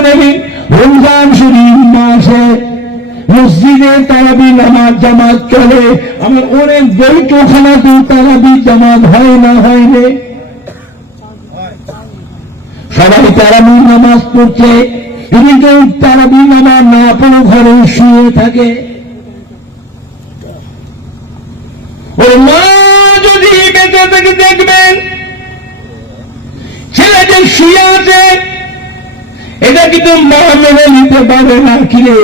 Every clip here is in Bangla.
শুনে নিন, রমজান শরীফ মাসে মসজিদে তারাবি নামাজ জামাত চলে। আমার অনেক বৈঠকখানাতে তারাবি জামাত হয় না, হয়নি? সবাই তারাবি নামাজ পড়ছে, তিনি কেউ তারাবি নামাজ না পড়ে ঘরে শুয়ে থাকে। ওর মা যদি বেঁচে থেকে দেখবেন ছেলে যে শুয়ে আছে, এটা কিন্তু মা মেনে নিতে পারে না। কিরে,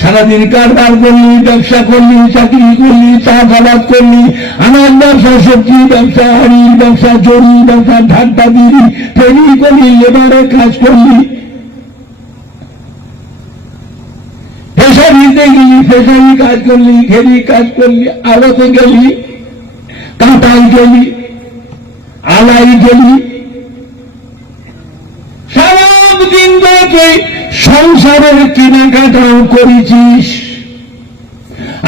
সারাদিন কারবার করলি, ব্যবসা করলি, চাকরি করলি, চাষাবাদ করলি, আনাজ ব্যবসা, সবজি ব্যবসা, হাড়ির ব্যবসা, জরি ব্যবসা, ঢাকা দিলি, ট্রেনিং করলি, লেবারের কাজ করলি, ফেসারিতে গেলি, ফেসারি কাজ করলি, ঘেরি কাজ করলি, আলোতে গেলি, কাঁটাই গেলি, আলাই গেলি, সারাদিন ধরে সংসারের কেনাকাটাও করেছিস।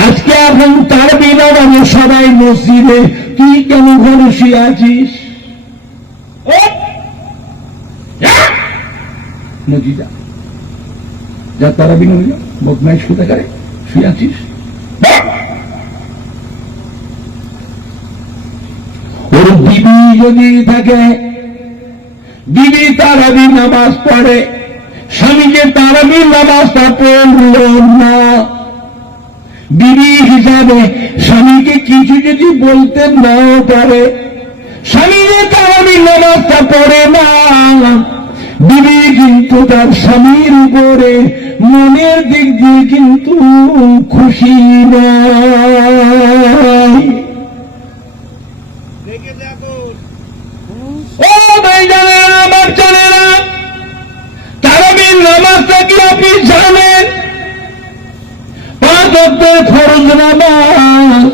আজকে এখন তার বিনামূল্যে সবাই মসজিদে, তুই কেন ঘরে শুয়ে আছিস? মসজিদা যা, তারা বিনামূল্যে বদমাইশ কোথাকারে শুয়ে আছিস? ওর বিবি যদি থাকে, বিবি তারাবি নামাজ পড়ে, স্বামীকে তারাবি নামাজটা পড়ল না, বিবি হিসাবে স্বামীকে কিছু যদি বলতে নাও পারে, স্বামীকে তারাবি নামাজটা পড়ে না, বিবি কিন্তু তার স্বামীর উপরে মনের দিক দিয়ে কিন্তু খুশি নয়। ও ভাইজানেরা, বাচ্চানেরা, তারাবির নামাজটা কি আপনি জানেন? 5 ওয়াক্তের ফরজ নামাজ,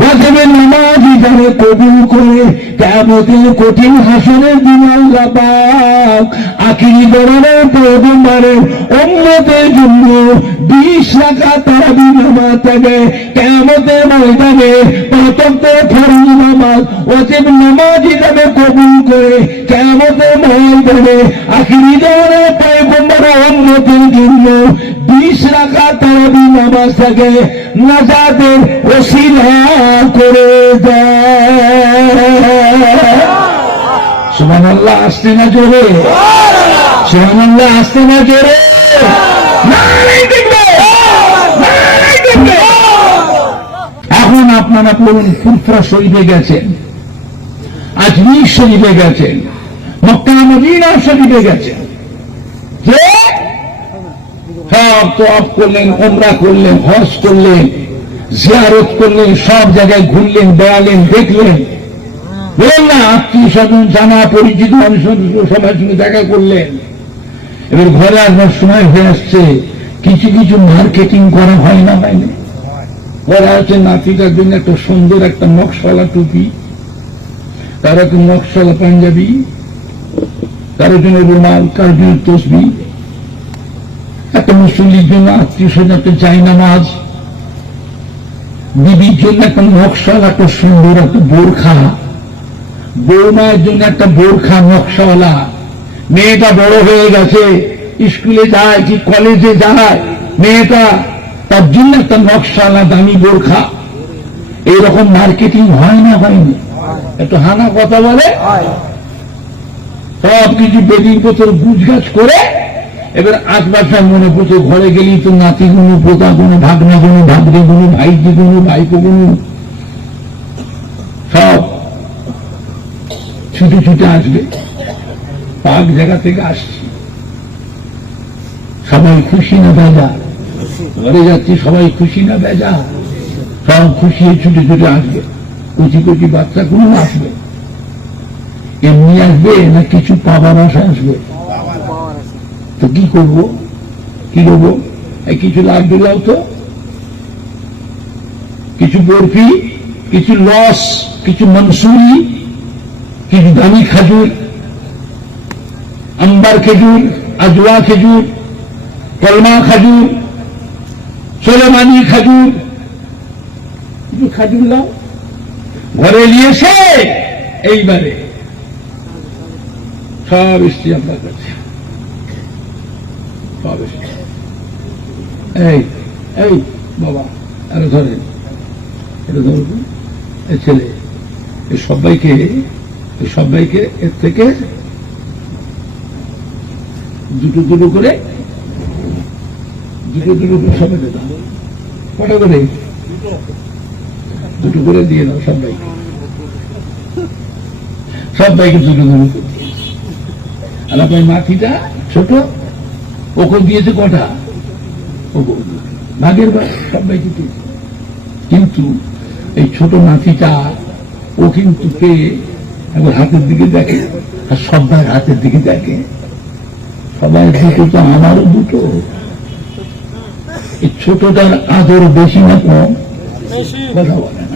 ওয়াজিবের নামাজ হিসাবে কবুল করে কিয়ামতের কঠিন হাসরের দিন আল্লাহ পাক আখিরি দরবারে পয়গম্বরের উম্মতের জন্য 20 রাকাত তারাবি নামাজ থাকে। কিয়ামতের ময়দানে 5 ওয়াক্তের ফরজ নামাজ, ওয়াজিব নামাজ হিসাবে কবুল করে কিয়ামতের ময়দানে আখিরি দরবারে পয়গম্বরের উম্মতের জন্য 20 রাকাত তারাবি নামাজ থাকে। নাজাতের ওসিলা করে দেয়। সুবহানাল্লাহ, আসতে না জোরে? সুবহানাল্লাহ, আসতে না জোরে? এখন আপনারা বলুন, ফুরফুরা শরীফে গেছেন, আজমির শরীফে গেছেন, মক্কা মদিনা শরীফে গেছেন, যে সব তওয়াফ করলেন, উমরা করলেন, হজ করলেন, জিয়ারত করলেন, সব জায়গায় ঘুরলেন, বেড়ালেন, দেখলেন, বলেন না, আত্মীয় স্বজন, জানা পরিচিত মানুষের সবার সঙ্গে দেখা করলেন। এবার ঘরে আসবার সময় হয়ে আসছে, কিছু কিছু মার্কেটিং করা হয় না, হয়নি? করা হচ্ছে নাতিটার জন্য একটা সুন্দর একটা নকশালা টুপি, কারো একটা নকশালা পাঞ্জাবি, কারো জন্য রুমাল, কারো জন্য তসবি, একটা মুসল্লির জন্য আত্মীয় স্বজন একটা জায়নামাজ, বিবির জন্য একটা নকশালা একটা সুন্দর একটা বোরখা, বৌমায়ের জন্য একটা বোরখা নকশাওয়ালা, মেয়েটা বড় হয়ে গেছে, স্কুলে যায় কি কলেজে যায়, মেয়েটা তার জন্য একটা নকশাওয়ালা দামি বোরখা। এইরকম মার্কেটিং হয় না, হয়নি? একটু হানা কথা বলে, সব কিছু বেদিন পত্র গুছগাছ করে এবার আশবাসায় মনে পড়ছে, ঘরে গেলেই তো নাতি গুনু, পোতা গুনু, ভাগ্নে গুনু, ভাগ্নে গুনু, ভাইজি গুনু, ভাইপো গুনু, সব ছুটে ছুটে আসবে। পাক জায়গা থেকে আসছি, সবাই খুশি না বেজা? ঘরে যাচ্ছি, সবাই খুশি না বেজা? সব খুশি, ছুটে ছুটে আসবে। কচি কচি বাচ্চা গুলো আসবে, এমনি আসবে না কিছু পাবার আশা আসবে? তো কি করবো, কি করবো? কিছু লাভ দিলাও তো, কিছু বরফি, কিছু লস, কিছু মনসুরি, কিছু দামি খাজুর, আম্বার খেজুর, আজওয়া খেজুর, কলমা খাজুর, সোলেমানি খাজুর, কিছু খাজুর লাও ঘরে নিয়েছে। এইবারে সব এসছি আপনার কাছে, পাবে। এই এই বাবা, আরে ধরে এটা ধরো, এই ছেলে, সবাইকে এর থেকে দুটো দুটো করে সবাইকে দাও। কটা করে? দুটো করে দিয়ে দাও সবাইকে দুটো দুটো করে। আর আপনার মাটিটা ছোট, ওকে দিয়েছে কটা? ভাগের ভাগ সবাইকে দিয়েছে। কিন্তু এই ছোট নাতিটা ও কিন্তু পেয়ে একবার হাতের দিকে দেখে, আর সবাই হাতের দিকে দেখে, সবাই দুটো তো আমারও দুটো। এই ছোটটার আদর বেশি না কম? কথা বলে না।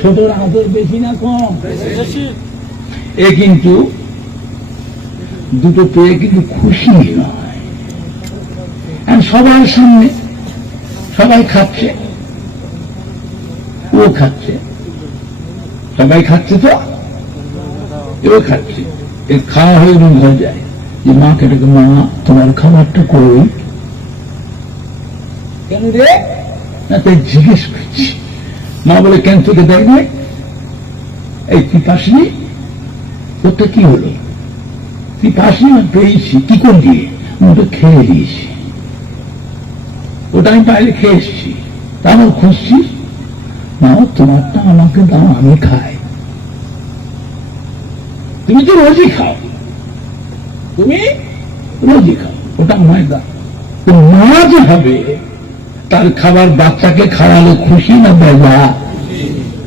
ছোটর আদর বেশি না কম? এ কিন্তু দুটো পেয়ে কিন্তু খুশি নয়। সবার সামনে সবাই খাচ্ছে, ও খাচ্ছে, সবাই খাচ্ছে, তো এও খাচ্ছে। এর খাওয়া হয়ে ঘর যায়, যে মাকে ডেকে, মা তোমার খাবারটা কই? কেন রে? না তাই জিজ্ঞেস করছি। মা বলে, কেন তোকে দেয় নাই? এই তুই পাসনি? তোরটা কি হলো? তুই পাসনি? পেয়েছি। কি করলি? ওটা খেয়ে দিয়েছি, ওটা আমি বাইরে খেয়ে এসছি, তা আমার খুঁজছিস? না, তোমারটা আমাকে দাও, আমি খাই। তুমি তো রোজই খাও, ওটা ময়দা। তো মা যে হবে, তার খাবার বাচ্চাকে খাওয়ালে খুশি না বেজা?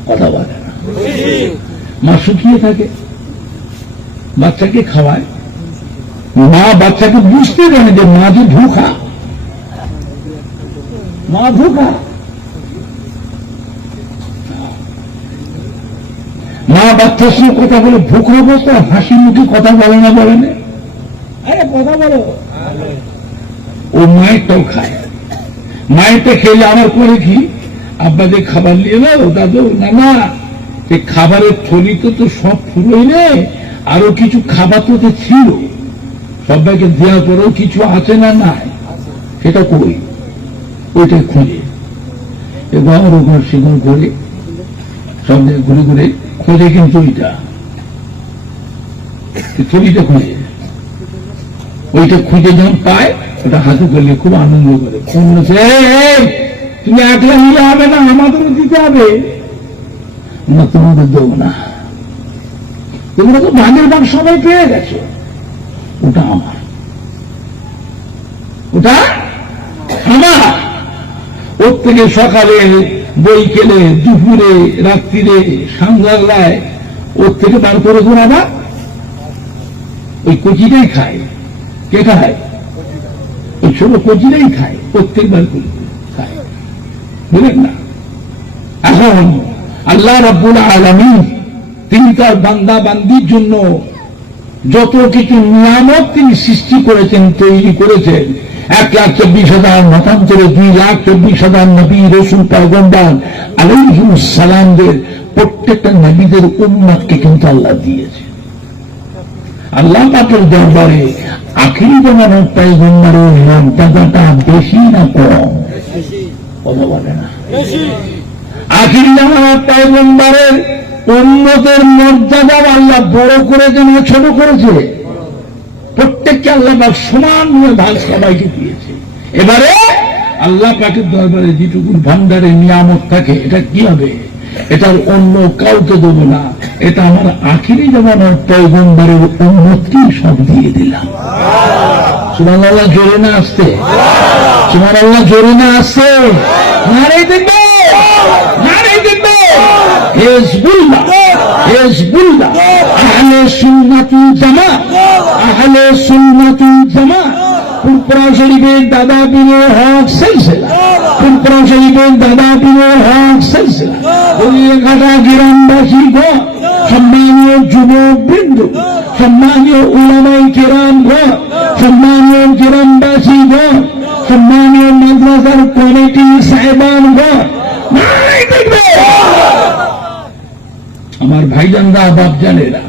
কথা বলে না। মা শুকিয়ে থাকে, বাচ্চাকে খাওয়ায়। মা বাচ্চাকে বুঝতে দেয় যে মা যে ভুখা, মা ভুখা। মা বাচ্চার সঙ্গে কথা বলে ভুখা অবস্থা, হাসি মুখে কথা বলে না, বলে না? আরে কথা বলো। ও মায়েরটাও খায়, মায়েরটা খেলে আমার করে কি? আব্বা যে খাবার নিয়ে এলো, দাদু না, সে খাবারের থলিতে তো সব ফুরোই নেই, আরো কিছু খাবার তো ছিল, সবাইকে দেওয়ার পরেও কিছু আছে না নাই, সেটা কই? ওইটা খুঁজে এবার ওঘর সেঘর ঘুরে, সব ঘুরে ঘুরে খোঁজে, কিন্তু থলিটা খুঁজে, ওইটা খুঁজে যখন পায়, ওটা হাতে করলে খুব আনন্দ করে। তুমি একলা নিলে হবে না, আমাদেরও দিতে হবে। না, তোমাদের দেবো না, তোমরা তো ভাগের ভাগ সবাই পেয়ে গেছো, ওটা আমার, ওটা আমার। ওর থেকে সকালে, বৈকেলে, দুপুরে, রাত্রিরে, সন্ধ্যাবেলায় ওর থেকে বার করে দেবো। আবার ওই কচিটাই খায়। কে খায়? ওই ছোট কচিটাই খায়, প্রত্যেকবার করে খায়, বুঝলেন না? এখন আল্লাহ রাব্বুল আলামিন তিনি তার বান্দা বান্দির জন্য যত কিছু নিয়ামত তিনি সৃষ্টি করেছেন, তৈরি করেছেন, 1,24,000 মতান্তরে 2,24,000 নবী, রাসূল, পয়গম্বর আলাইহিমুস সালামদের প্রত্যেকটা নবীদের উম্মতকে কিন্তু আল্লাহ দিয়েছে। আল্লাহ পাকের দরবারে আখিরি জামানার পয়গম্বরের মর্যাদাটা বেশি না কম? কথা বলে না। আখিরি জামানার পয়গম্বরের উম্মতের মর্যাদা আল্লাহ বড় করেছে না ছোট করেছে? প্রত্যেককে আল্লাহ পাক সমান ভাগ সবাইকে দিয়েছে। এবারে আল্লাহ পাকের দরবারে যেটুকু ভান্ডারে নিয়ামত থাকে, এটা কি হবে? এটার অন্য কাউকে দেব না, এটা আমার আখিরি জামানার পয়গম্বরের উম্মতকেই সব দিয়ে দিলাম। সুবহানাল্লাহ, জোরে না আসছে? সুবহানাল্লাহ, জোরে না আসছে? নারে দিবে, নারে দিবে। হিজবুল্লাহ, হিজবুল্লাহ, আহলে সুন্নাতুল জামাত, আহলে সুন্নাতুল জামাত। ফুরফুরা শরীফের দাদা পীরের হক সিলসিলা, ফুরফুরা শরীফের দাদা পীরের হক সিলসিলা। ঘাটা গ্রামবাসীগণ, সম্মানীয় যুবক বৃন্দ, সম্মানীয় উলামায়ে কেরামগণ, সম্মানীয় গ্রামবাসীগণ, সম্মানীয় মাদ্রাসার কমিটি সাহেবানগণ, আমার ভাইজানরা, বাপজানেরা,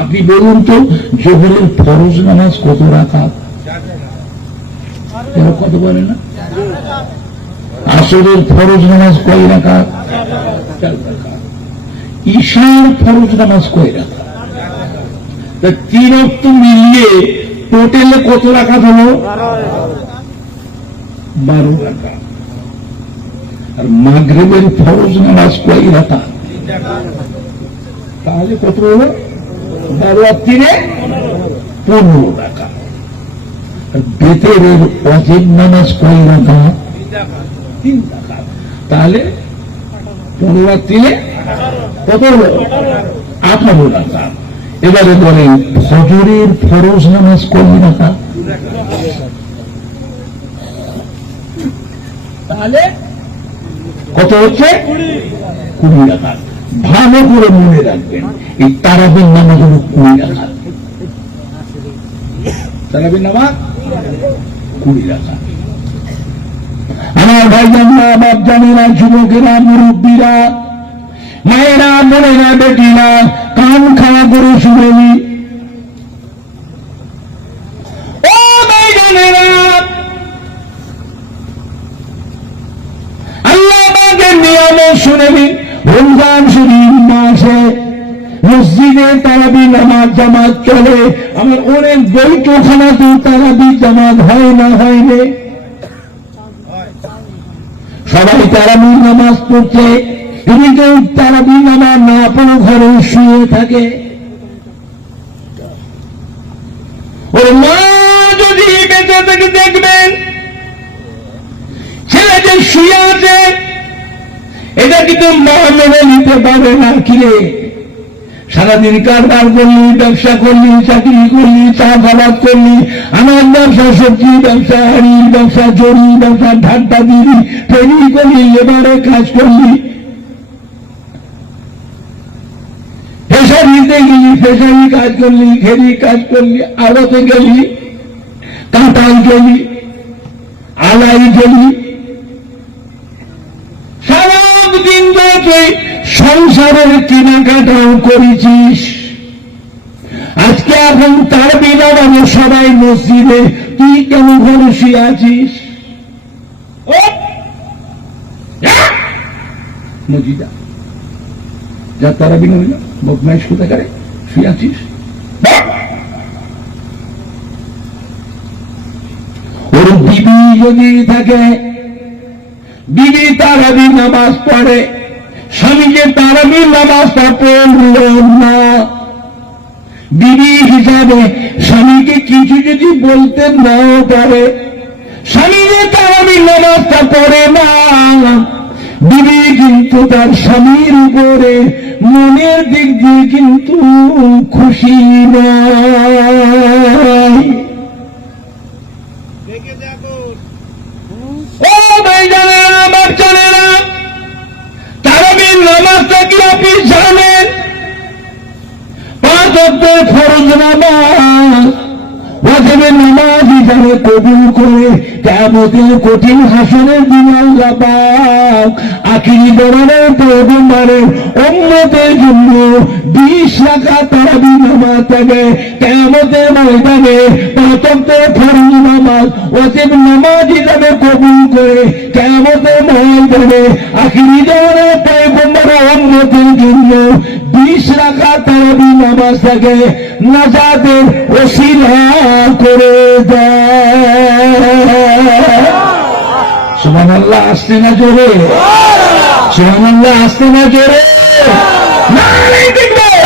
আপনি বলুন তো, জোহরের ফরজ নামাজ কত রাকাত? এরা কত বলে না? আসরের ফরজ নামাজ কয় রাকাত? 4 রাকাত। ঈশার ফরজ নামাজ কয় রাকাত? 3 ওয়াক্ত মিলিয়ে টোটালে কত রাকাত হলো? 12 রাকাত। আর মাগরিবের ফরজ নামাজ কয় রাকাত? তাহলে কত হলো? 12 আর 3 15 রাকাত। আর বেতেরের ওয়াজিব নামাজ কয় রাকাত? 3 রাকাত। তাহলে 15 আর 3 কত হলো? 18 রাকাত। এবারে বলেন ফজরের ফরজ নামাজ কয় রাকাত? তাহলে কত হচ্ছে? 20 রাকাত। ভালো করে মনে রাখবেন, এই তারাবির নামাজ হল 20 রাকাত। তারাবির নামাজ 20 রাকাত। আমার ভাইজানরা, বাপজানেরা, যুবকেরা, মুরব্বীরা, মায়েরা, বোনেরা, বেটিরা, কান খাওয়া করে শুনেনি। ও ভাইজানেরা, আল্লাহ পাকের নিয়ামত শুনেনি। রমজান শরীফ মাসে মসজিদে তারাবি নামাজ জামাত চলে। আমার অনেক বৈঠকখানাতে তারাবি জামাত হয় না? হয়নি? সবাই তারাবি নামাজ পড়ছে, তিনি কেউ তারাবি নামাজ না পড়ে ঘরে শুয়ে থাকে। ওর মা যদি বেঁচে থেকে দেখবেন ছেলে যে শুয়ে আছে, এটা কিন্তু মা মেনে নিতে পারে না। কিরে, সারাদিন কারবার করলি, ব্যবসা করলি, চাকরি করলি, চাষাবাদ করলি, আমার ব্যবসা, সবজি ব্যবসা, হাড়ির ব্যবসা, জরি ব্যবসা, ঢাড্ডা দিলি, ফেরি করলি, লেবারে কাজ করলি, ফেসারিতে গেলি, ফেসারি কাজ করলি, ঘেরি কাজ করলি, আড়তে গেলি, কাঁটাই গেলি, আলাই গেলি, সারাদিন তুই সংসারের কেনাকাটাও করেছিস। আজকে এখন তার বিনামে সবাই মসজিদে, তুই কেন ঘরে শুয়ে আছিস? মসজিদা যা তারা বিনামে বদমাইশ কোথায় করে শুয়ে আছিস? ওর বিবি যদি থাকে, বিবি তারাবি নামাজ পড়ে, স্বামী যে তারাবি নামাজটা পড়ল না, বিবি হিসাবে স্বামীকে কিছু যদি বলতে নাও পারে, স্বামী যে তারাবি নামাজটা পড়ে না, বিবি কিন্তু তার স্বামীর উপরে মনের দিক দিয়ে কিন্তু খুশি নয়। ও ভাইজানেরা, বাচ্চানেরা, তারাবির নামাজটা কি আপনি জানেন? 5 ওয়াক্তের ফরজ নামাজ, ওয়াজিবের নামাজ হিসাবে কবুল করে কিয়ামতের কঠিন হাসরের দিন আল্লাহ পাক আখিরি জমানার পয়গম্বরের উম্মতের জন্য 20 রাকাত তারাবি নামাজ থাকে। কিয়ামতের ময়দানে 5 ওয়াক্তের ফরজ নামাজ ওয়াজিব নামাজ হিসাবে কবুল করে কিয়ামতের ময়দানে আখিরি জমানার পয়গম্বরের উম্মতের জন্য 20 রাকাত তারাবি নামাজ থাকে। নাজাতের ওসিলা করে দেয়। সুবহানাল্লাহ, আসতে না জোরে? সুবহানাল্লাহ, আসতে না জোরে? নারায়ে তাকবীর,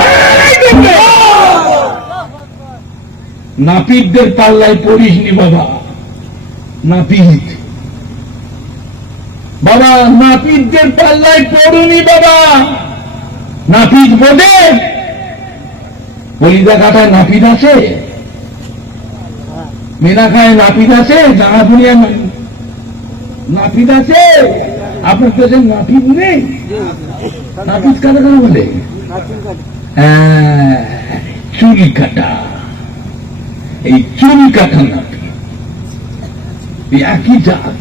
নারায়ে তাকবীর। নাপিতদের পাল্লায় পড়িস নি বাবা, নাপিত বাবা, নাপিতদের পাল্লায় পড়ুনি বাবা। নাপিত বোঝে? কলিজা কাটায় নাপিত আছে? মেনাখায় নাপিত আছে? জানাপুরিয়া নাপিত আছে? আপনার কাছে নাপিত নেই? নাপিত কাটা কেন বলে? চুল কাটা, এই চুল কাটা নাপিত একই জাত।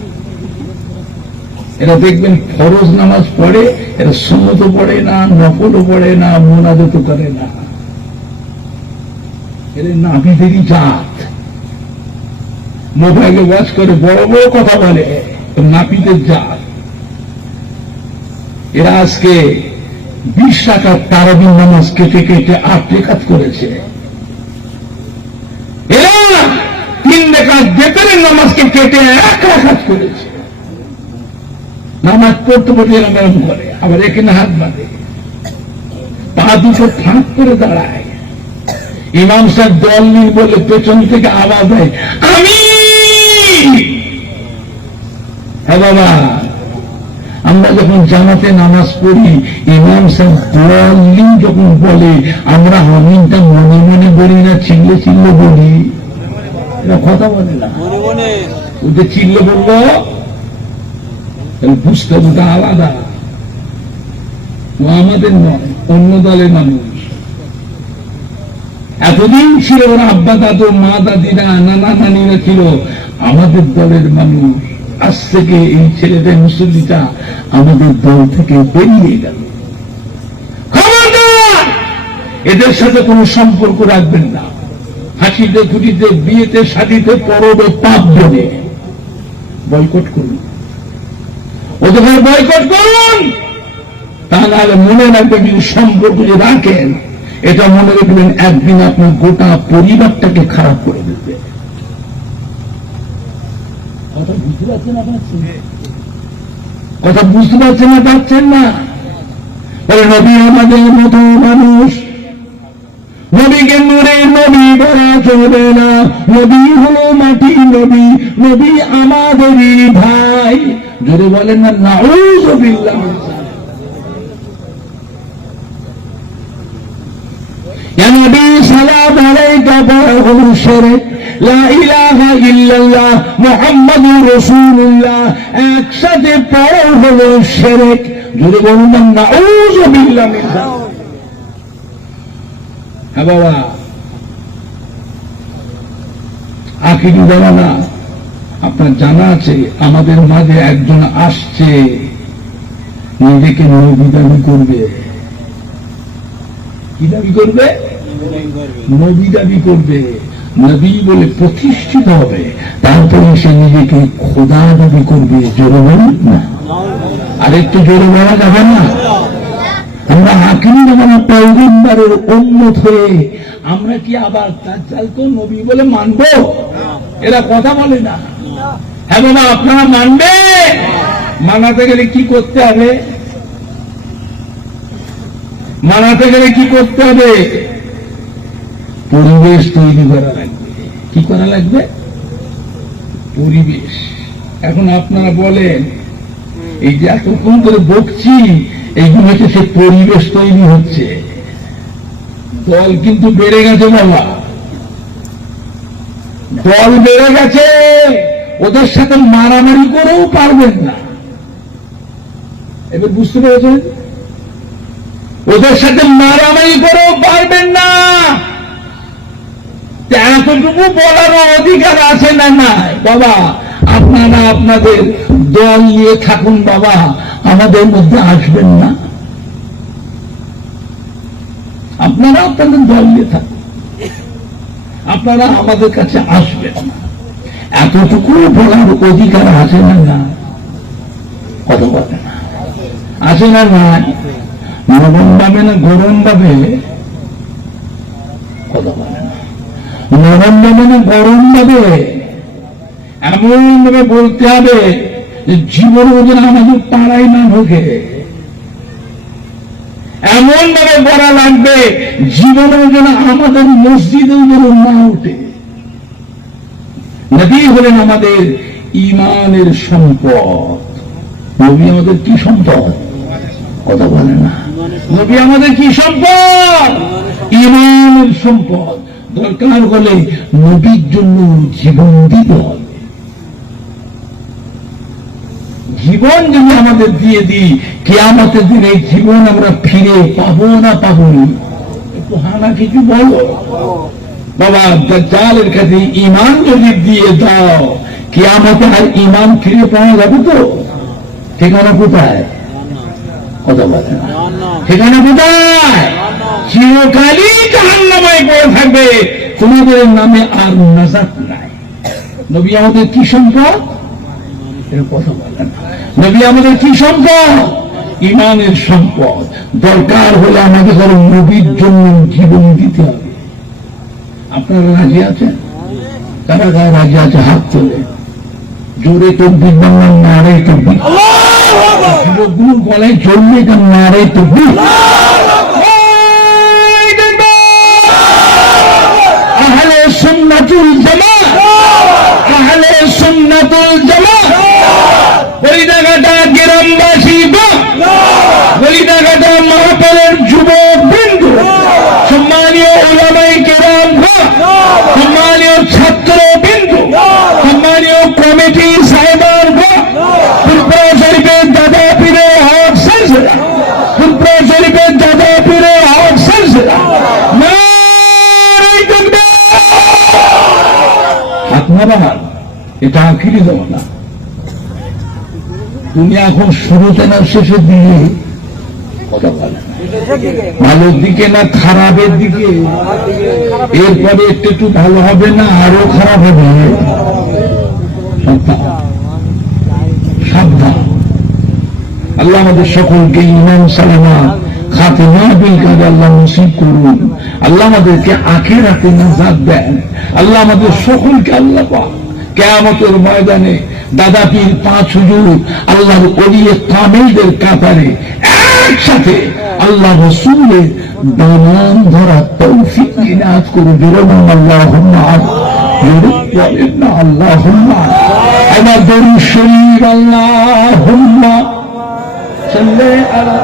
এরা দেখবেন ফরজ নামাজ পড়ে, এরা সুন্নতও পড়ে না, নফলও পড়ে না, মুনাজাতও করে না। এরা নাপিতেরই জাত। মোবাইলে ওয়াচ করে বড় বড় কথা বলে, নাপিতের জাত। এরা আজকে 20 টাকার তারাবির নামাজ কেটে কেটে 8 রেকাত করেছে। এরা 3 রেকাত বেতনের নামাজকে কেটে 1 রাকাত করেছে। নামাজ পড়তে পড়তে এরম এরম করে, আবার এখানে হাত বাঁধে, পা দুটো ফাঁক করে দাঁড়ায়। ইমাম সাহেব দল নেই বলে পেছন থেকে আওয়াজ দেয়, আমি। হ্যাঁ বাবা, আমরা যখন জামাতে নামাজ পড়ি, ইমাম সাহেব দল নেই যখন বলে, আমরা আমিনটা মনে মনে বলি না, চিল্লে চিল্লে বলি? এরা কথা বলে না, ওদের চিল্লে বললো বুঝতে হবে, ওটা আলাদা, ও আমাদের নয়, অন্য দলের মানুষ। এতদিন ছিল ওরা আব্বা দাদু মা দাদিরা নানা নানিরা ছিল আমাদের দলের মানুষ। আজ থেকে এই ছেলেদের মুসল্লিটা আমাদের দল থেকে বেরিয়ে গেল। খবরদার, এদের সাথে কোনো সম্পর্ক রাখবেন না। হাসিতে খুঁটিতে বিয়েতে শাদিতে পরবে পাপ বলে বয়কট করুন, ওদের বয়কট করুন। তা নাহলে মনে রাখবেন, যদি সম্পর্ক যদি রাখেন, এটা মনে রাখবেন একদিন আপনার গোটা পরিবারটাকে খারাপ করে দেবে। কথা বুঝতে পারছেন আপনার? কথা বুঝতে পারছেন না? পারছেন না? বলে নবী আমাদের মতো মানুষ, নবীকে নূরে নবী বলা চলবে না। নবী হলো মাটি নবী, নবী আমাদেরই ভাই। যদি বলেন না নাউযুবিল্লাহ। ইয়া নবী সালাম আলাইকা বলা শিরক, লা ইলাহা ইল্লাল্লাহ মুহাম্মাদুর রাসূলুল্লাহ একসাথে পড়া হলো শিরক। যদি বলেন না নাউযুবিল্লাহ। হ্যাঁ বাবা, আখিরি জামানা আপনার জানা আছে, আমাদের মাঝে একজন আসছে, নিজেকে নবী দাবি করবে। কি দাবি করবে? নবী দাবি করবে, নবী বলে প্রতিষ্ঠিত হবে, তারপরে সে নিজেকে খোদা দাবি করবে। জোরে বলুন না, আর একটু জোরে বলা যাবে না? আমরা আখিরি জামানা পয়গম্বরের উম্মত হয়ে আমরা কি আবার দাজ্জালকে নবী বলে মানব? এরা কথা বলে না। হ্যাঁ বাবা, আপনারা মানবে? মানাতে গেলে কি করতে হবে? মানাতে গেলে কি করতে হবে? পরিবেশ তৈরি করা লাগবে। কি করা লাগবে? পরিবেশ। এখন আপনারা বলেন, এই যে এতক্ষণ করে বকছি, এইগুলোতে সে পরিবেশ তৈরি হচ্ছে। দল কিন্তু বেড়ে গেছে বাবা, দল বেড়ে গেছে। ওদের সাথে মারামারি করেও পারবেন না। এবার বুঝতে পেরেছেন? ওদের সাথে মারামারি করেও পারবেন না। এতটুকু বলারও অধিকার আছে না? নাই বাবা, আপনারা আপনাদের দল নিয়ে থাকুন বাবা, আমাদের মধ্যে আসবেন না। আপনারা আপনাদের দল নিয়ে থাকুন, আপনারা আমাদের কাছে আসবেন না। এতটুকু বলার অধিকার আছে না? না কথা বলে না? আছে না? নাই? নরম ভাবে না গরম ভাবে? কথা বলে না। নরম ভাবে না গরম ভাবে? এমন ভাবে বলতে হবে যে জীবনে যেন আমাদের পাড়ায় না ঢোকে। এমন ভাবে বলা লাগবে জীবনে যেন আমাদের মসজিদেও যেন না উঠে। নবী হলেন আমাদের ঈমানের সম্পদ। নবী আমাদের কি সম্পদ? কথা বলে না। নবী আমাদের কি সম্পদ? ঈমানের সম্পদ। দরকার হলে নবীর জন্য জীবন দিতে হবে। জীবন যদি আমাদের দিয়ে দিই, কিয়ামতের দিনে জীবন আমরা ফিরে পাবো না পাবো না? একটু হানা কিছু বলো বাবা। দাজ্জালের কাছে ঈমান যদি দিয়ে দাও, কিয়ামতে আর ঈমান ফিরে পাওয়া যাবে তো? ঠিকানা কোথায়? কথা বলে না। ঠিকানা কোথায়? চিরকালই জাহান্নামে পড়ে থাকবে, তোমাদের নামে আর নাজাত নাই। নবী আমাদের কি সম্পদ? এর কথা বলেন। নবী আমাদের কি সম্পদ? ইমানের সম্পদ। দরকার হলে আমাদের ধরো নবীর জন্য জীবন দিতে হবে। আপনারা রাজি আছেন? কারা কারা রাজি আছে হাত তোলে। জোরে তকবীর বাংলার নারে তকবীর। যুবকগুলোর গলায় চলবে তার নারে তকবীর। আহলে সুন্নাতুল জামাত, আহলে সুন্নাতুল জামাত। বলিদাঘাটা গ্রামবাসী গো, বলিদাঘাটা মহাপলের যুবক বৃন্দ, সম্মানীয় উলামায়ে কেরাম গো, সম্মানীয় ছাত্র বৃন্দ, সম্মানীয় কমিটি সাহেবান গো, ফুরফুরা শরীফের দাদা পীরে হক সিলসিলা, ফুরফুরা শরীফের দাদা পীরে হক সিলসিলা। নারে তাকবীর। হাত নামান, এটা আখিরি জমানা। তুমি এখন শুরুতে না শেষের দিকে কথা বলে, ভালোর দিকে না খারাপের দিকে? এরপরে একটু একটু ভালো হবে না আরো খারাপ হবে? সাবধান। আল্লাহ আমাদের সকলকে ঈমান সালামা খাতিমা বিল কাদা আল্লাহ নসিব করুন। আল্লাহ আমাদেরকে আখিরাতে নাজাত দেন। আল্লাহ আমাদের সকলকে আল্লাহ পাক কিয়ামতের ময়দানে দাদা পীর পাঁচ হুজুর আল্লাহর ওলিয়ে কামিলদের কাতারে একসাথে আল্লাহ রাসূলের দামান ধরা তৌফিক ইনায়াত করুন। আল্লাহুম্মা আল্লাহুম্মা আমার দরুদ শরীফ আল্লাহুম্মা সাল্লি আলা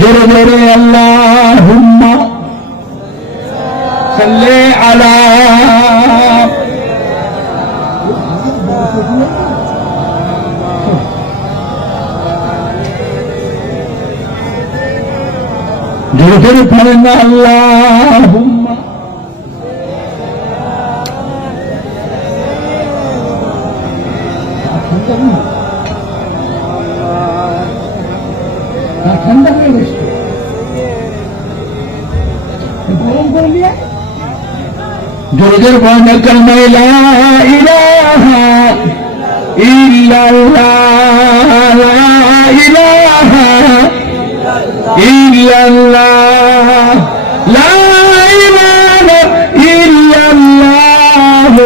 জোরে জোরে আল্লাহুম্মা সাল্লি আলা জোরে জোরে পড়েন না আল্লাহুম্মা ঠান্ডা হয়ে গেছে, গরম করে নিয়ে জোরে জোরে পড়েন কালিমা লা ইলাহা ইল্লাল্লাহ, লা ইলাহা ইল্লাল্লাহ, লা ইলাহা ইল্লাল্লাহ।